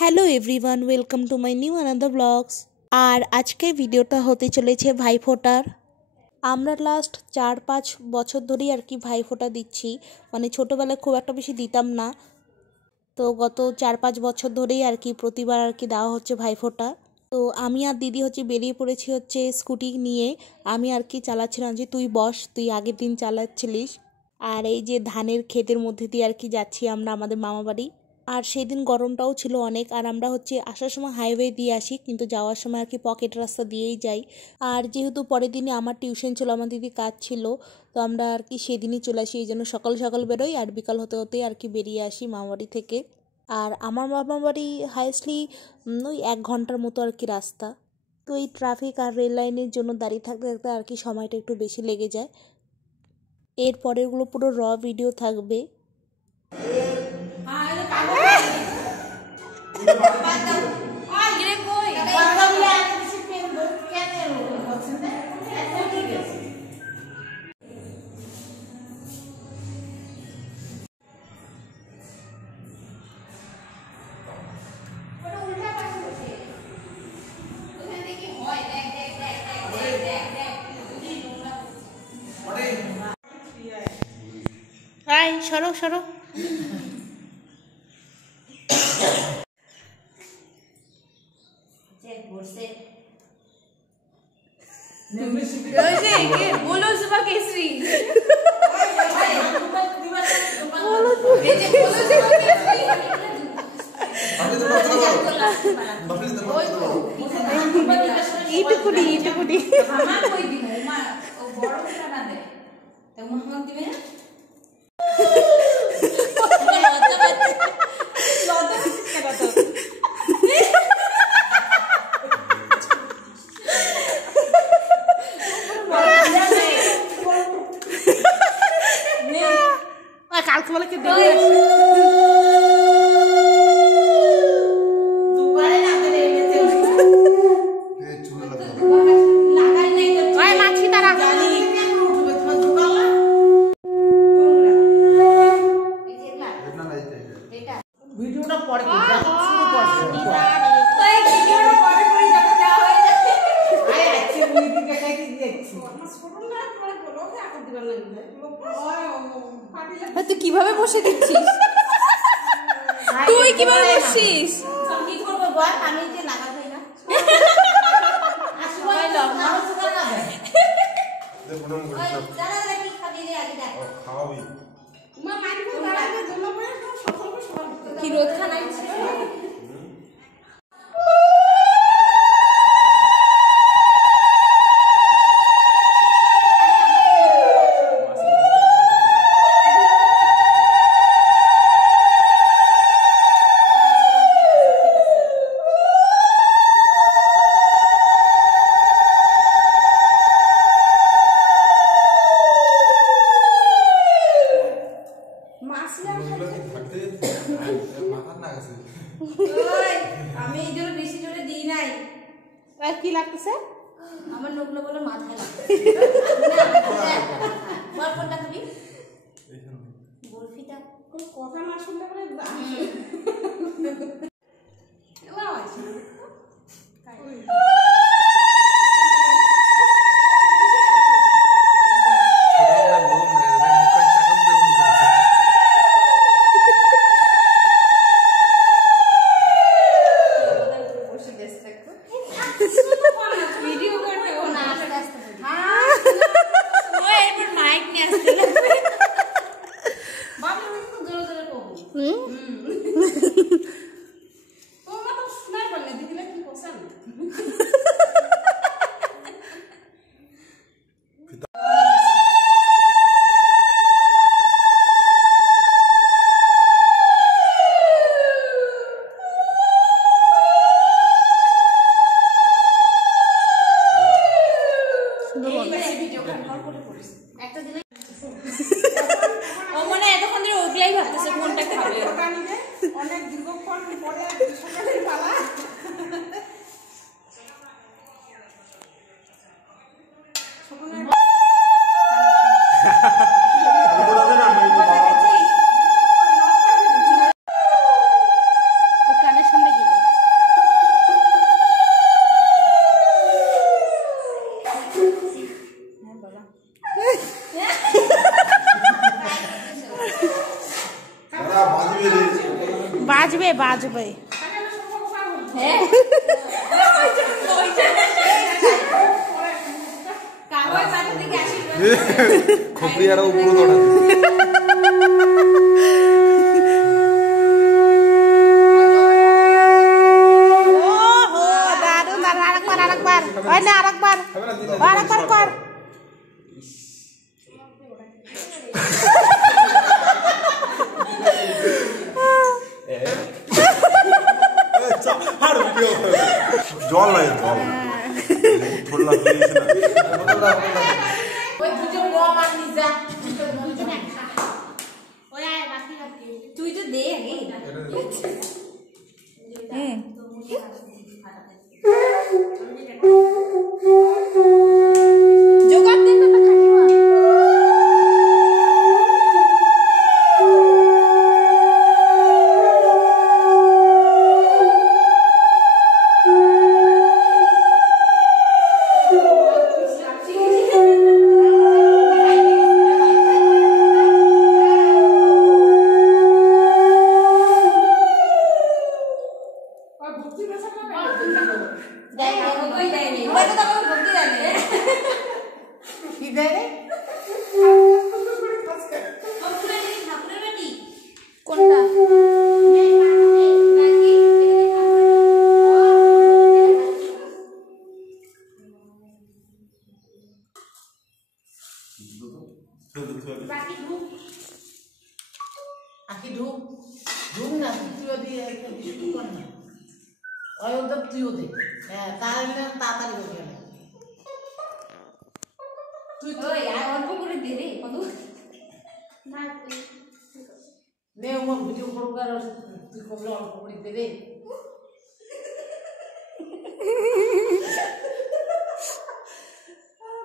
Hello everyone, welcome to my new another blogs. আর আজকে ভিডিওটা হতে চলেছে ভাইফোঁটার। আমরা লাস্ট 4-5 বছর ধরেই আর কি ভাইফোঁটা দিচ্ছি, মানে ছোটোবেলায় খুব একটা বেশি দিতাম না, তো গত 4-5 বছর ধরেই আর কি প্রতিবার আর কি দেওয়া হচ্ছে ভাইফোঁটা। তো আমি আর দিদি হচ্ছে বেরিয়ে পড়েছি হচ্ছে স্কুটি নিয়ে। আমি আর কি চালাচ্ছিলাম, যে তুই বস, তুই আগের দিন চালাচ্ছিলিস। আর এই যে ধানের ক্ষেতের মধ্যে দিয়ে আর কি যাচ্ছি আমরা আমাদের মামা বাড়ি। আর সেই দিন গরমটাও ছিল অনেক, আর আমরা হচ্ছে আসার সময় হাইওয়ে দিয়ে আসি, কিন্তু যাওয়ার সময় আর কি পকেট রাস্তা দিয়েই যাই। আর যেহেতু পরের দিনে আমার টিউশন ছিল, আমার দিদি কাজ ছিল, তো আমরা আর কি সেদিনই চলে আসি। এই জন্য সকাল সকাল বেরোই আর বিকাল হতে হতেই আর কি বেরিয়ে আসি মামাবাড়ি থেকে। আর আমার মামাবাড়ি হাইস্টলি ওই 1 ঘন্টার মতো আর কি রাস্তা। তো এই ট্রাফিক আর রেল লাইনের জন্য দাঁড়িয়ে থাকতে থাকতে আর কি সময়টা একটু বেশি লেগে যায়। এর পরেরগুলো পুরো র ভিডিও থাকবে। আয় সরো সরো। बोलो सुबह केसरी ইটুকুনি কালকে বলে কি দেখে ভিডিওটা পরে তুই কিভাবে বসে দিচ্ছিস? তুই কিভাবে বসছিস? কি করবো বল, আমি যে লাগা যাই না আসলে লম্বা হচ্ছে না বে দেখো না দাদা দাদা কি খাবি রে আগে দেখ খাওয়াবি মা মাইন্ড করে দাঁড়াবে দোলা পড়ে সব কি রোদ খানাইছিস? আমি এই জন্য বেশি জোরে দিই নাই। আর কি লাগতেছে আমার নকলো বলে মাথায় লাগছে। বল কোনটা খাবি? বরফিটা কোন কথা না শুনলে পরে এলা আছে বাজবে। হ্যাঁ খপরিয়ারা উপরে দৌড়াচ্ছে। আরেকবার কর। জল নাই জল ঠোলা দিয়েছে না ওই দুটো কম আর নিজা দুজন একটা ওই আয় বাকি তুই তো দে আগে জোগাড় দে তো খাইবা কোনটা আকি ঢুক ঢুক না তুইও দিয়ে একটা বিস্কুট কর না ওই ওদের তুইও দে হ্যাঁ তাহলে তাড়াতাড়ি হয়ে যাবে তুই ওই আয় অল্প করে দে রে কত না নে আমার ভিডিও করব আর তুই কবলে অল্প করে দে রে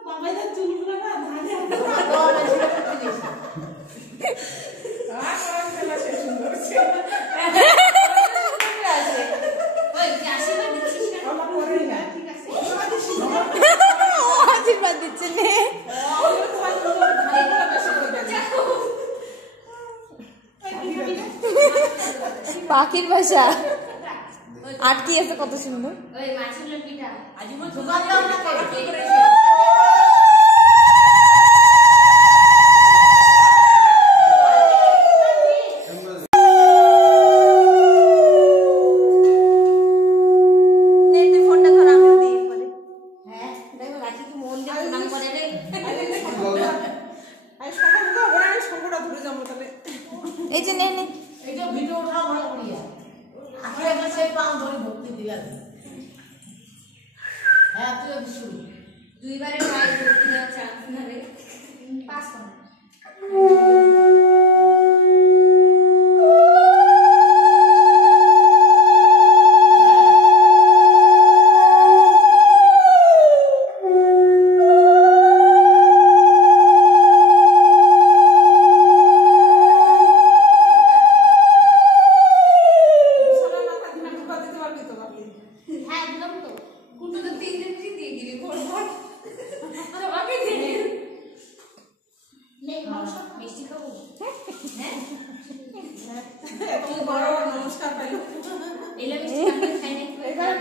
বাবা এটা চুলগুলো না ধানে আশীর্বাদ দিচ্ছে নে পাখির বাসা আটকে আছে কত সুন্দর। ওই মাছগুলো পিঠা আজিমো দোকান দাও না এই যে নে নে এই যে ভিডিও উঠাও ভালো করিয়া আখি একটা সেই পাও ধরে ভক্তি দিলা হ্যাঁ তুই শুরু দুইবারে পায়ে ভর্তি দেওয়ার চান্স না রে পাস কর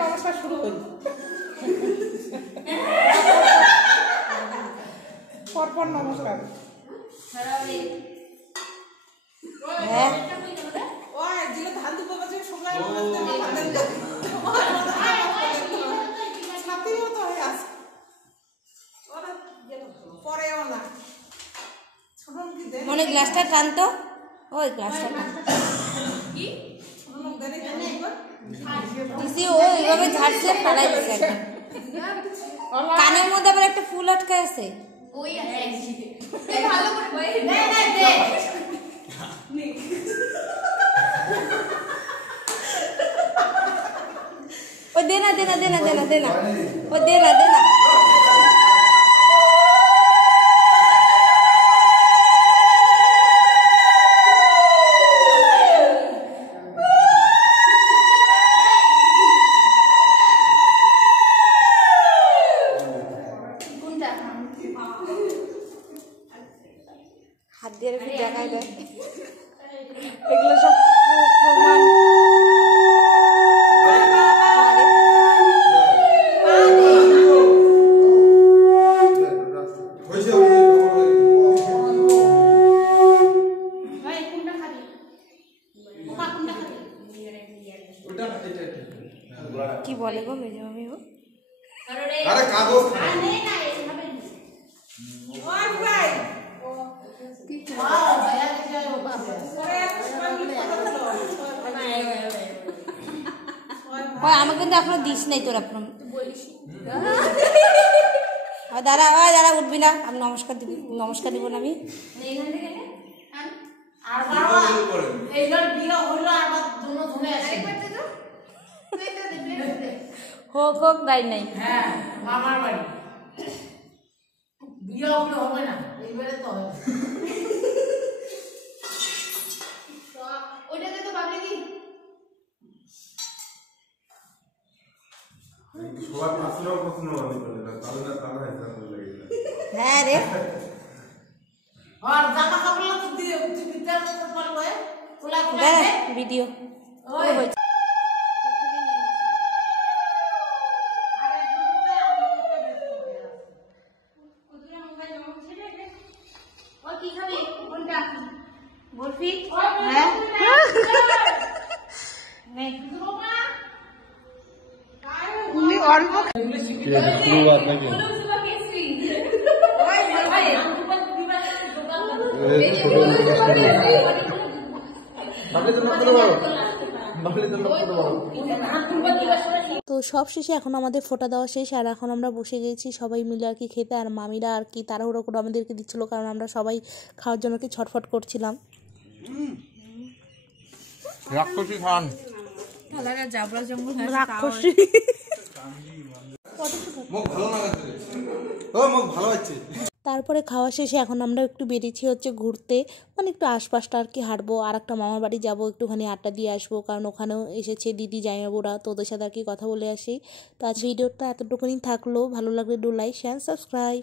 নমস্কার শুরু করি পরপর নমস্কার মনে গ্লাসটা টানতো ওই গ্লাসটা টানতো ও এইভাবে ঝাড়ছে ফেলাই দিচ্ছে কানের মধ্যে আবার একটা ফুল আটকায় আছে ওই ভালো করে দে ও দে না দে না দে না দে না দে না ও দে না দে না হাত দিয়ে একটু দেখাই দেয় এগুলো সব প্রমাণ কি বলে গো মেজো মামি ও? আরে কাগজ আমাকে কিন্তু এখনো দিস নাই তোর আপনার দাঁড়া দাঁড়া উঠবি না আমি নমস্কার দিব না আমি আর বাবা এইবার বিয়ে হলো আবার দুনো ধরে আসে হোক দাই নাই হ্যাঁ মামার বাড়ি বিয়ে হলে হবে না এইবারে তো হবে ওইটাতে তো পাবলি কি সবার পাঁচশো পছন্দ বানি করলে তাহলে না তারা হাইতে লাগে হ্যাঁ রে আর জামা কাপড় তো দিয়ে বিদ্যার মতো পারবে খোলা খোলা ভিডিও ওই বরফি অল্প তো সব শেষে এখন আমাদের ফোঁটা দেওয়া শেষ আর এখন আমরা বসে গেছি সবাই মিলে আর কি খেতে আর মামিরা আর কি তাড়াহুড়ো করে আমাদেরকে দিচ্ছিলো কারণ আমরা সবাই খাওয়ার জন্য কি ছটফট করছিলাম রাক্ষসী খান রাক্ষসী মুখ ভালো লাগাচ্ছে ও মুখ ভালো হচ্ছে তারপরে খাওয়া শেষে এখন আমরা একটু বেরিয়েছি হচ্ছে ঘুরতে মানে একটু আশপাশটা আর কি হাঁটবো আর একটা মামার বাড়ি যাবো একটুখানি আড্ডা দিয়ে আসবো কারণ ওখানেও এসেছে দিদি জামাইবাবুরা তো ওদের সাথে আর কি কথা বলে আসি তো আজ ভিডিওটা এতটুকুনি থাকলো ভালো লাগলে ডু লাইক শেয়ার সাবস্ক্রাইব